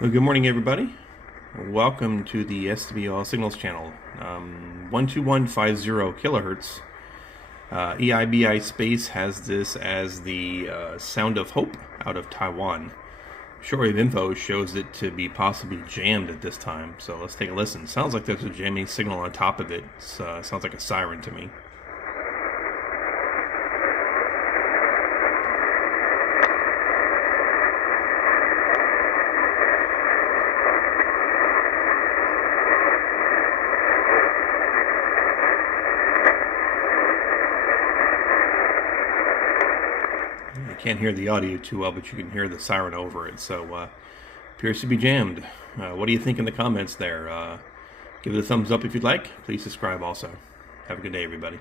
Well, good morning, everybody. Welcome to the STB All Signals channel. 12150 kilohertz. EIBI Space has this as the Sound of Hope out of Taiwan. Shortwave info shows it to be possibly jammed at this time, so let's take a listen. Sounds like there's a jamming signal on top of it. Sounds like a siren to me. You can't hear the audio too well, but you can hear the siren over it, so appears to be jammed. What do you think in the comments there? Give it a thumbs up if you'd like. Please subscribe also. Have a good day, everybody.